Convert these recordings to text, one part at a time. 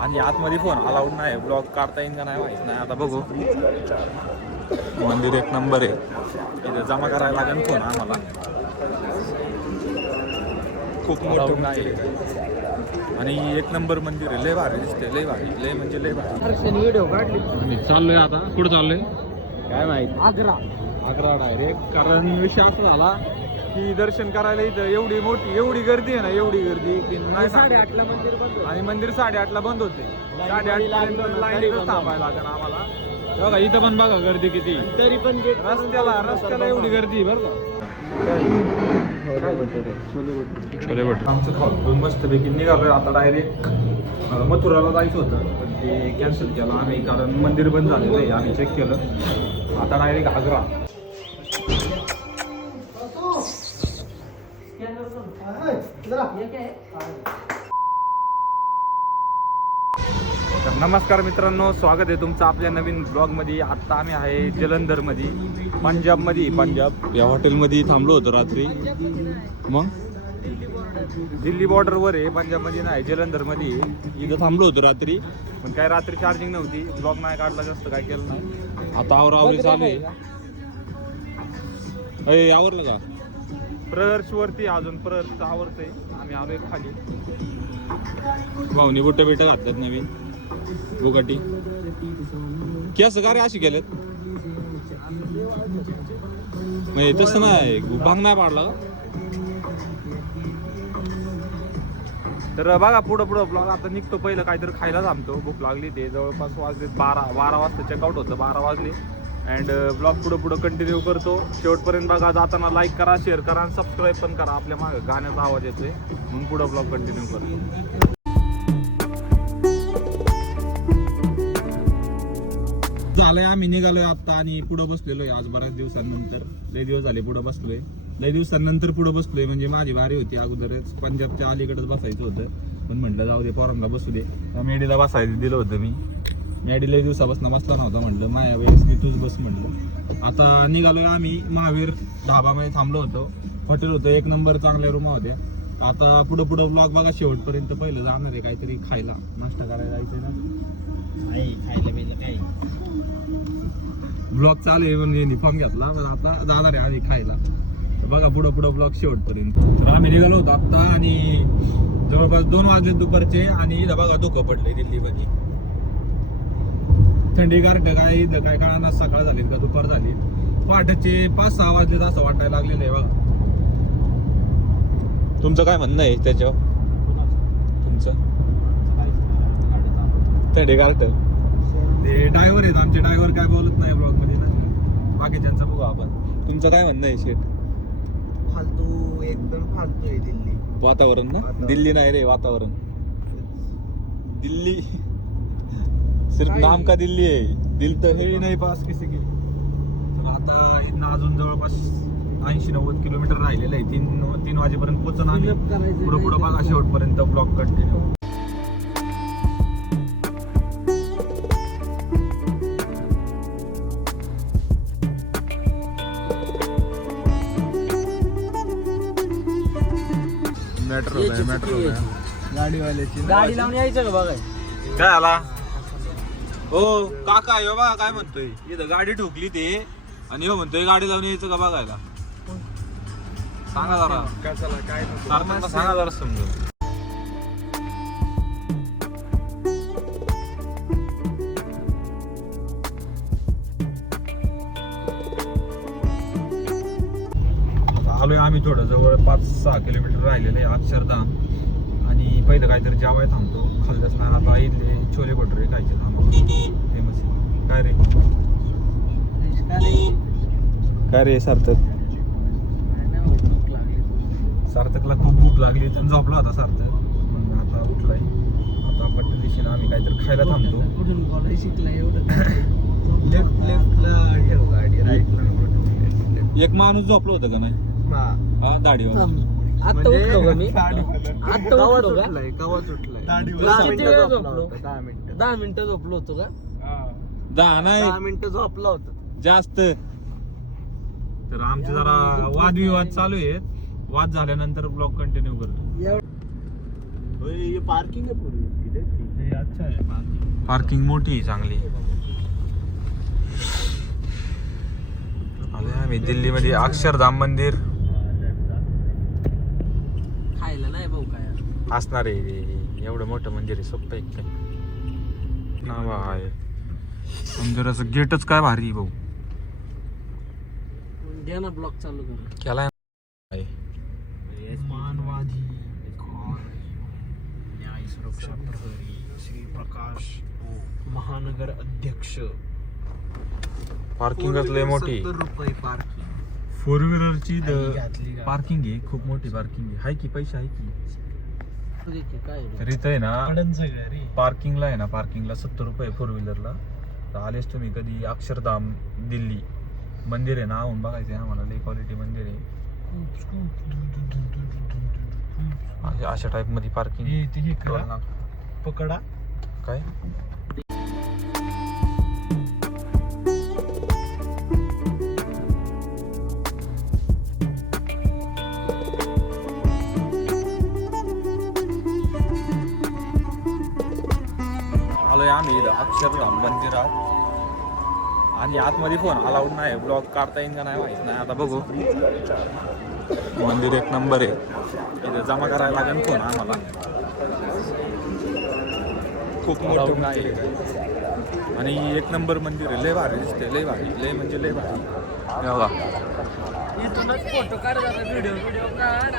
आणि आतमध्ये phone allowed नाही, ब्लॉग काढता येईल का नाही माहित नाही. आता बघू. मंदिर एक नंबर आहे. इथं जमा करायला लागेल फोन आम्हाला. खूप मोठं आहे आणि एक नंबर मंदिर आहे. लय भारी दिसते, लय भारी, लय म्हणजे लय भारी. व्हिडिओ काढली. चाललोय आता. कुठं चाललोय काय माहित. आग्रा डायरेक्ट. कारण विषय असा झाला की दर्शन करायला इथं एवढी गर्दी आहे ना, एवढी गर्दी की नाही. 8:30ला मंदिर बंद आणि मंदिर 8:30ला बंद होते. 8:30 लाईनीतच थांबायला लागेल आम्हाला. बघा इथं पण बघा गर्दी किती. तरी पण रस्त्याला एवढी गर्दी बरं का. छोले भटुरे आमचं खाऊन मस्तपैकी निघालोय आता. डायरेक्ट मथुराला जायचं होतं पण ते कॅन्सल केलं आम्ही, कारण मंदिर बंद झालेलं आहे. आम्ही चेक केलं. आता डायरेक्ट आग्रा. नमस्कार मित्रांनो, स्वागत आहे तुमचं आपल्या नवीन ब्लॉगमध्ये. आत्ता आम्ही आहे जलंधरमध्ये, पंजाब या हॉटेलमध्ये थांबलो होतो रात्री. मग दिल्ली बॉर्डरवर आहे, पंजाबमध्ये नाही, जलंधरमध्ये. इथं थांबलो होतो रात्री, पण काय रात्री चार्जिंग नव्हती, ब्लॉग नाही काढला, जास्त काय केलं नाही. आता आवरावरी चालू आहे. आवरलं का? प्रदर्श वरती अजून प्रदर्श आवरतंय. आम्ही आलोय खाली. भाऊनी बुट्टे बिट्टे घातल्यात नवीन बुगाटी. केस का रे अशी गेलेत? म्हणजे तसं नाही, भांग नाही पाडला का? तर बघा पुढं ब्लॉग आता निघतो. पहिलं काहीतरी खायला थांबतो, भूक लागली. ते जवळपास वाजले 12 वाजता चेकआउट होतं, 12 वाजले. अँड ब्लॉग पुढं कंटिन्यू करतो. शेवटपर्यंत बघा. जाताना लाईक करा, शेअर करा आणि सबस्क्राईब पण करा. आपल्या मागे गाण्याचा आवाज येतोय म्हणून पुढं ब्लॉग कंटिन्यू करतो. झालंय आम्ही निघालोय आता आणि पुढं बसलेलोय आज बऱ्याच दिवसांनंतर. लय दिवस झाले पुढं बसलोय. लय दिवसांनंतर पुढं बसलोय म्हणजे माझी वारी होती अगोदरच. पंजाबच्या अलीकडेच बसायचं होतं, पण म्हटलं जाऊ दे, पोरांना बसू दे. मेडीला बसायला दिलं होतं मी. मेडी लय दिवसापासून बसला नव्हता. म्हटलं माझ्या वेळेस मी तूच बस म्हटलं. आता निघालोय आम्ही. महावीर ढाबामध्ये थांबलो होतो. हॉटेल होतं एक नंबर, चांगल्या रूमा होत्या. आता पुढं ब्लॉग बघा शेवटपर्यंत. पहिलं जाणार आहे काहीतरी खायला, नाश्ता करायला जायचंय ना. खायला पाहिजे काय. ब्लॉग चालू आहे म्हणजे युनिफॉर्म घेतला, पण आता जाणार आहे आधी खायला. तर बघा पुढं ब्लॉग शेवटपर्यंत. तर आम्ही निघालो होतो आत्ता आणि जवळपास 2 वाजले दुपारचे. आणि इथं बघा धुकं पडले दिल्लीमध्ये. थंडी गारठ काय इथं काय कळणार. सकाळ झाली का दुपार झाली. पहाटेचे 5-6 वाजले असं वाटायला लागलेलं आहे बघा. तुमचं काय म्हणणं आहे त्याच्यावर? तुमचं थंडी गारठ. ते ड्रायव्हर आहेत आमचे. ड्रायव्हर काय बोलत नाही ब्लॉग मध्ये ना. बाकीच्यांचं बघू आपण. तुमचं काय म्हणणं आहे शेट? फालतू, एकदम फालतू आहे दिल्ली. वातावरण ना. दिल्ली नाही रे, वातावरण. दिल्ली सिर्फ नाम का दिल्ली है, दिल तर है नाही पास किसी के. तर आता इथनं अजून जवळपास 80-90 किलोमीटर राहिलेलं आहे. 3 वाजेपर्यंत पोहोचणार आम्ही. पुढं बघा शेवटपर्यंत ब्लॉग कंटिन्यू. मेट्रो गाडीवाल्याची गाडी लावून यायचं का बघाय? काय आला? हो काका यो बघा काय म्हणतोय. इथं गाडी ठोकली ते आणि हो म्हणतोय गाडी लावून यायचं का बघायला. सांगा जरा कशाला काय सार्थकला सांगा जरा समजून. आलोय आम्ही थोडं जवळ 5-6 किलोमीटर राहिलेलं आहे अक्षरधाम. आणि पहिलं काहीतरी जेवाय थांबतो. खाल्लंच नाही. आता इथले छोले भटुरे खायचे थांबतो. फेमस. काय रे सार्थक? सार्थकला खूप भूक लागली. तर झोपला होता सार्थक, म्हणून आता उठलाय. आता पट्टी दिशेने आम्ही काहीतरी खायला थांबतो. कुठून बोलायला शिकला एवढं? लेफ्टला ठेव गाडी, राईटला नको. एक माणूस झोपलो होतं का नाही? हा दाढीवर. आता उठलो का मी? आता उठलो का? कवाच उठलाय. 10 मिनिटं झोपलो होतो का? 10 मिनिटं झोपला होता जास्त. तर आमचे जरा वादविवाद चालू आहेत. वाद झाल्यानंतर ब्लॉग कंटिन्यू करतो. पार्किंग आहे पूर्वी. अच्छा आहे पार्किंग. पार्किंग मोठी आहे चांगली. आलोय आम्ही दिल्लीमध्ये अक्षरधाम मंदिर. खायला नाही भाऊ काय असणार आहे. एवढं मोठं मंदिर आहे. सोपं आहे काय नाव आहे मंदिराचं. गेटच काय भारी आहे भाऊ. द्या ना ब्लॉक चालू करून. केलाय मानवादी न्याय सुरक्षा प्रहरी श्री प्रकाश महानगर अध्यक्ष. पार्किंगच लय मोठी. 70 रुपये पार्किंग. 4 व्हीलरची घातली का? पार्किंग आहे. खूप मोठी पार्किंग आहे. हाय की पैसे आहे की. काय तर इथं आहे ना अडणचं घर आहे. पार्किंगला आहे ना, पार्किंगला 70 रुपये 4 व्हीलरला. तर आलेच तुम्ही कधी अक्षरधाम दिल्ली मंदिर आहे ना, आहून बघायचं आहे आम्हाला. लय क्वालिटी मंदिर आहे. अशा टाईप मध्ये पार्किंग. हे करा, पकडा. काय आलोय आम्ही इथं अक्षरधाम मंदिरात. आणि आतमध्ये फोन अलाउड नाही. ब्लॉग काढता येईल का नाही माहित नाही. आता बघू. मंदिर एक नंबर आहे. इथं जमा करायला लागेल फोन आम्हाला. खूप मोठं आहे आणि एक नंबर मंदिर आहे. लय भारी दिसते. लय भारी. लय म्हणजे लय भारी. हे बघा. इथूनच फोटो काढ, व्हिडिओ काढ.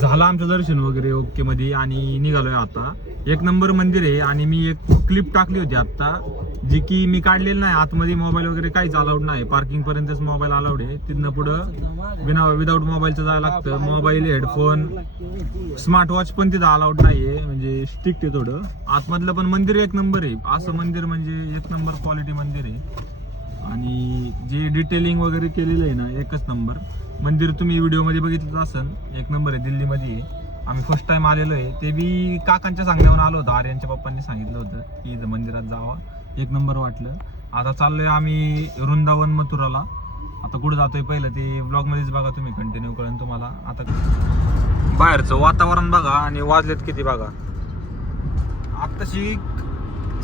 झालं आमचं दर्शन वगैरे ओके मध्ये आणि निघालोय आता. एक नंबर मंदिर आहे. आणि मी एक क्लिप टाकली होती आता, जी की मी काढलेली नाही. आतमध्ये मोबाईल वगैरे काहीच अलाउड नाही. पार्किंग पर्यंतच मोबाईल अलाउड आहे. तिथनं पुढं विदाऊट मोबाईलचं जायला लागतं. मोबाईल, हेडफोन, स्मार्ट वॉच पण तिथं अलाउड नाहीये. म्हणजे स्ट्रिक्ट आहे थोडं. आतमधलं पण मंदिर एक नंबर आहे. असं मंदिर म्हणजे एक नंबर क्वालिटी मंदिर आहे. आणि जे डिटेलिंग वगैरे केलेलं आहे ना, एकच नंबर मंदिर. तुम्ही व्हिडिओमध्ये बघितलं असेल. एक नंबर आहे. दिल्लीमध्ये आम्ही फर्स्ट टाइम आलेलो आहे. ते बी काकांच्या सांगण्यावर आलो होतो. आर्यांच्या पप्पांनी सांगितलं होतं की इथं मंदिरात जावा. एक नंबर वाटलं. आता चाललोय आम्ही वृंदावन मथुराला. आता कुठं जातोय पहिलं ते ब्लॉगमध्येच बघा तुम्ही. कंटिन्यू कळेल तुम्हाला. आता बाहेरचं वातावरण बघा आणि वाजलेत किती बघा. आत्ताशी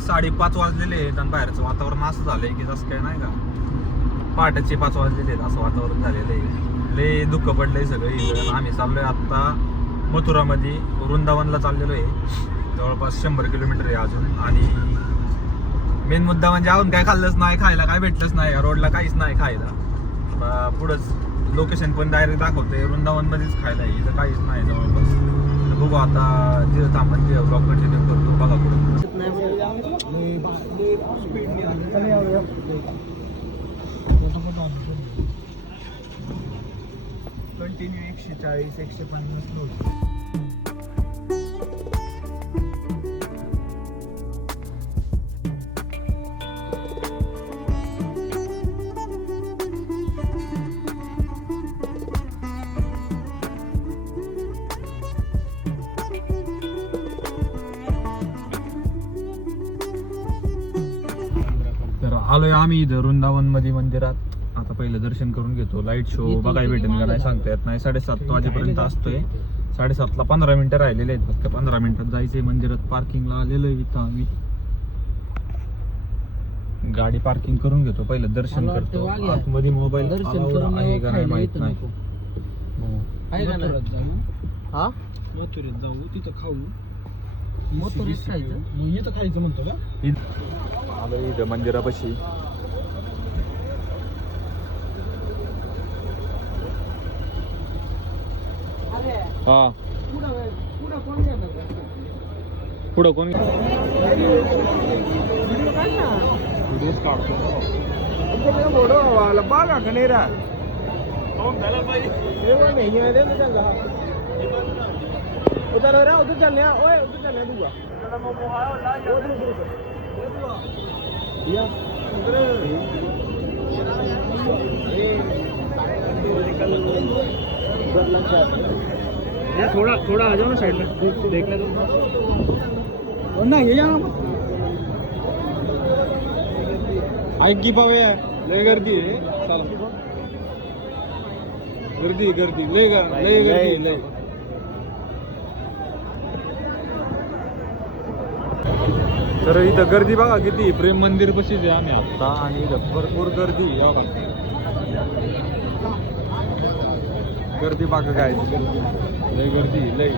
5:30 वाजलेले आहेत आणि बाहेरचं वातावरण असं झालंय की जसं काय नाही का पहाटेचे 5 वाजलेले आहेत असं वातावरण झालेलं आहे. लय दुःख पडलंय सगळं इथं. आम्ही चाललोय आत्ता मथुरामध्ये. वृंदावनला चाललेलो आहे. जवळपास 100 किलोमीटर आहे अजून. आणि मेन मुद्दा म्हणजे अजून काय खाल्लंच नाही. खायला काय भेटलंच नाही. रोडला काहीच नाही खायला. पुढंच लोकेशन पण डायरेक्ट दाखवतंय वृंदावनमध्येच खायला आहे. इथं काहीच नाही जवळपास. तर बघू आता तिथं थांबून ते ब्लॉग कंटिन्यू करतो. बघा पुढं. कंटिन्यू 140 150 तर आलोय आम्ही इथं वृंदावन मध्ये मंदिरात. आता पहिलं दर्शन करून घेतो. लाईट शो बघायला भेटेल का नाही सांगता येत नाही. 7:30 वाजेपर्यंत असतोय. 7:30ला 15 मिनिटं राहिलेले आहेत. फक्त 15 मिनिटात जायचंय मंदिरात. पार्किंगला आलेलो आहे इथं आम्ही. गाडी पार्किंग करून घेतो. पहिलं दर्शन करतो. आतमध्ये मोबाईल आहे का नाही माहित नाही. हा मथुरेत जाऊ, तिथं खाऊ. मथुरेत खायचं. इथं खायचं म्हणतो का? आलो इथं मंदिरापाशी. हा पुढं कोण बागा का नाही राहत उधर हो रहा उधर चलने ओए उधर चलने दूंगा थोड़ा थोड़ा आ जाओ ना साइड में देखने दो ना ये ऐक की पाहूया लय गर्दी आहे चला गर्दी गर्दी लय गर्दी लय तर इथं गर्दी बघा किती प्रेम मंदिर पशीच आहे आम्ही आता आणि इथं भरपूर गर्दी आहे बघा गर्दी बघा काय लय गर्दी लय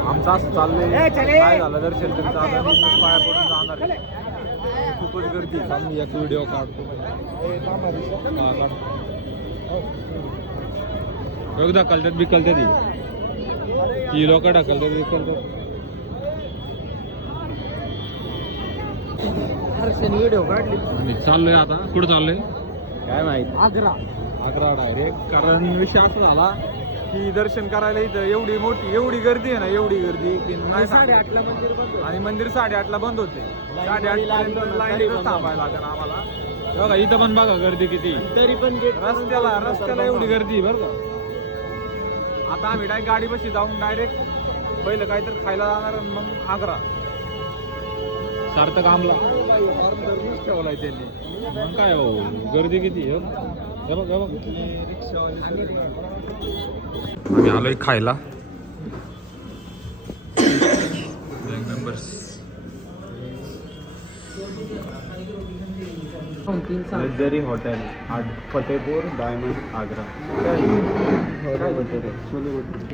आमचं असं चाललंय काय झालं दर्शन तरी चाललं पाया पडून जाणार आहे. खूपच गर्दी आम्ही एक व्हिडिओ काढतो एकदा ढकलतात बिकलतात ही लोक ढकलतात बिकलतात व्हिडिओ काढली आणि चाललोय आता कुठं चाललोय काय माहित आग्रा डायरेक्ट कारण विषय असा झाला की दर्शन करायला इथं एवढी गर्दी आहे ना एवढी गर्दी की नाही 8:30ला मंदिर बंद आणि मंदिर 8:30ला बंद होते 8:30 लाईनीतच थांबायला लागेल आम्हाला बघा इथं पण बघा गर्दी किती तरी पण रस्त्याला एवढी गर्दी बरं का आता आम्ही डायरेक्ट गाडीपाशी जाऊन डायरेक्ट पहिलं काहीतरी खायला जाणार आणि मग आग्रा सार्थक आमला ठेवलाय त्यांनी मग काय हो गर्दी किती आम्ही आलोय खायला luxury hotel Fatehpur diamond Agra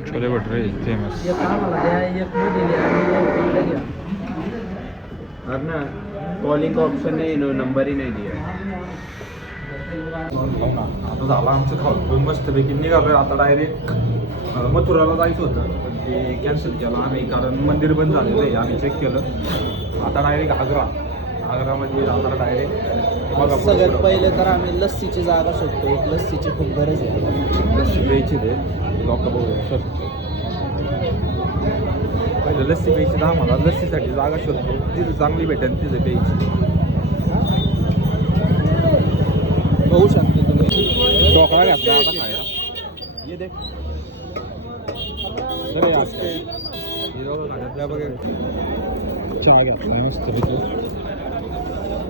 chole bhature famous एक आम्हाला द्या एक मध्ये द्या आणि एक घ्या. अब ना कॉलिंग का ऑप्शन नहीं नंबर ही नहीं दिया आता झालं आमचं खाऊन मस्तपैकी निघालोय आता डायरेक्ट मथुराला जायचं होतं पण ते कॅन्सल केलं आम्ही कारण मंदिर बंद झालेलं आहे आम्ही चेक केलं आता डायरेक्ट आग्रामध्ये जाणार डायरेक्ट बघा सगळ्यात पहिले तर आम्ही लस्सीची जागा शोधतो एक लस्सीची खूप गरज आहे लस्सी प्यायची ते लोक बघू सर पहिलं लस्सी प्यायची तर आम्हाला लस्सीसाठी जागा शोधतो तिथं चांगली भेटेल तिथं प्यायची होऊ शकते तुम्ही ढोकळा घातला आता खायला ये दे सर हे दोघं खाण्यात बघा चहा घेतलाय मस्त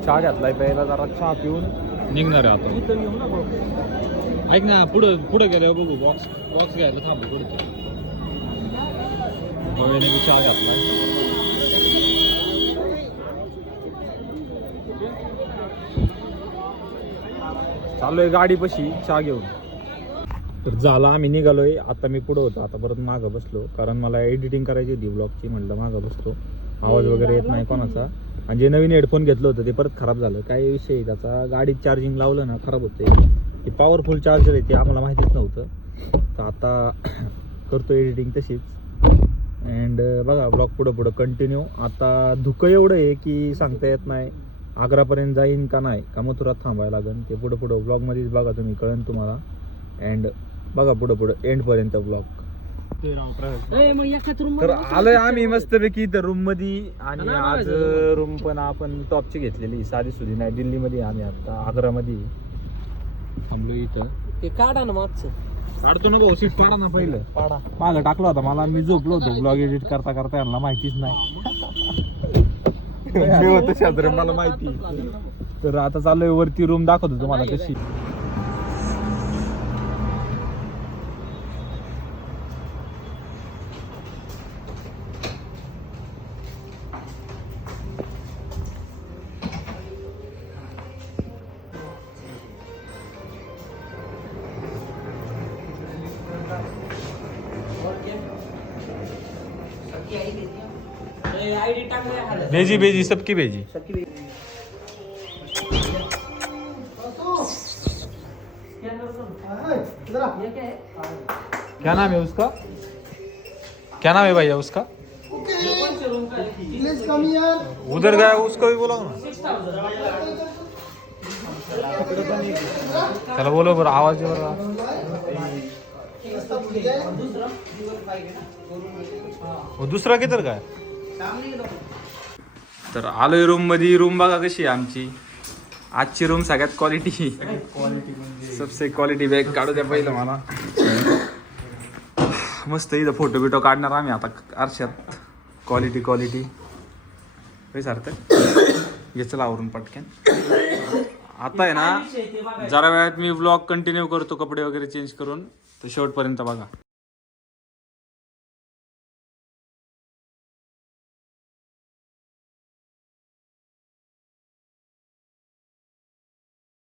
चहा घेतलाय प्यायला जरा चहा पिऊन निघणार आहे आता ऐक ना पुढं गेल्यावर बघू बॉक्स घ्यायला थांबू पुढचं गोव्याने बी चहा घातलाय चाललोय गाडीपाशी चहा घेऊन तर झाला आम्ही निघालोय आता मी पुढं होतो आता परत मागं बसलो कारण मला एडिटिंग करायची होती ब्लॉगची म्हटलं मागं बसतो आवाज वगैरे येत नाही कोणाचा आणि जे नवीन हेडफोन घेतलं होतं ते परत खराब झालं काय विषय त्याचा गाडीत चार्जिंग लावलं ना खराब होते ते पॉवरफुल चार्जर आहे ते आम्हाला माहितीच नव्हतं तर आता करतो एडिटिंग तशीच अँड बघा ब्लॉग पुढं कंटिन्यू आता धुकं एवढं आहे की सांगता येत नाही आग्रापर्यंत जाईन का नाही का मथुरात थांबायला लागेल ते पुढं ब्लॉगमध्येच बघा तुम्ही कळेल तुम्हाला अँड बघा पुढं एंडपर्यंत ब्लॉग तर आलोय आम्ही मस्तपैकी इथं रूम मध्ये आणि आज रूम पण आपण टॉपची घेतलेली साधी सुधी नाही दिल्लीमध्ये आम्ही आता आग्रामध्ये थांबलो इथं ते काढा ना मागचं काढतो ना भाऊ सीट पाडा ना पहिलं पाडा मागं टाकला होता मला मी झोपलो होतो ब्लॉग एडिट करता यांना माहितीच नाही मी होतं शेजारी मला माहिती तर आता चाललोय वरती रूम दाखवतो तुम्हाला कशी भेजी सबकी भेजी क्या नाम है उसका क्या नाम है भैया उसका उधर गया उसको भी बोला ना त्याला बोलो बरं आवाज वो दुसरा किधर काय तर आलोय रूम मध्ये रूम बघा कशी आहे आमची आजची रूम सगळ्यात क्वालिटी सबसे क्वालिटी बॅग काढू द्या पहिलं मला. मस्त इथं फोटो बिटो काढणार आम्ही आता आरशात. क्वालिटी काही सारखं याचं आवरून पटकन. आता आहे ना जरा वेळात मी व्लॉग कंटिन्यू करतो कपडे वगैरे चेंज करून, तर शेवटपर्यंत बघा.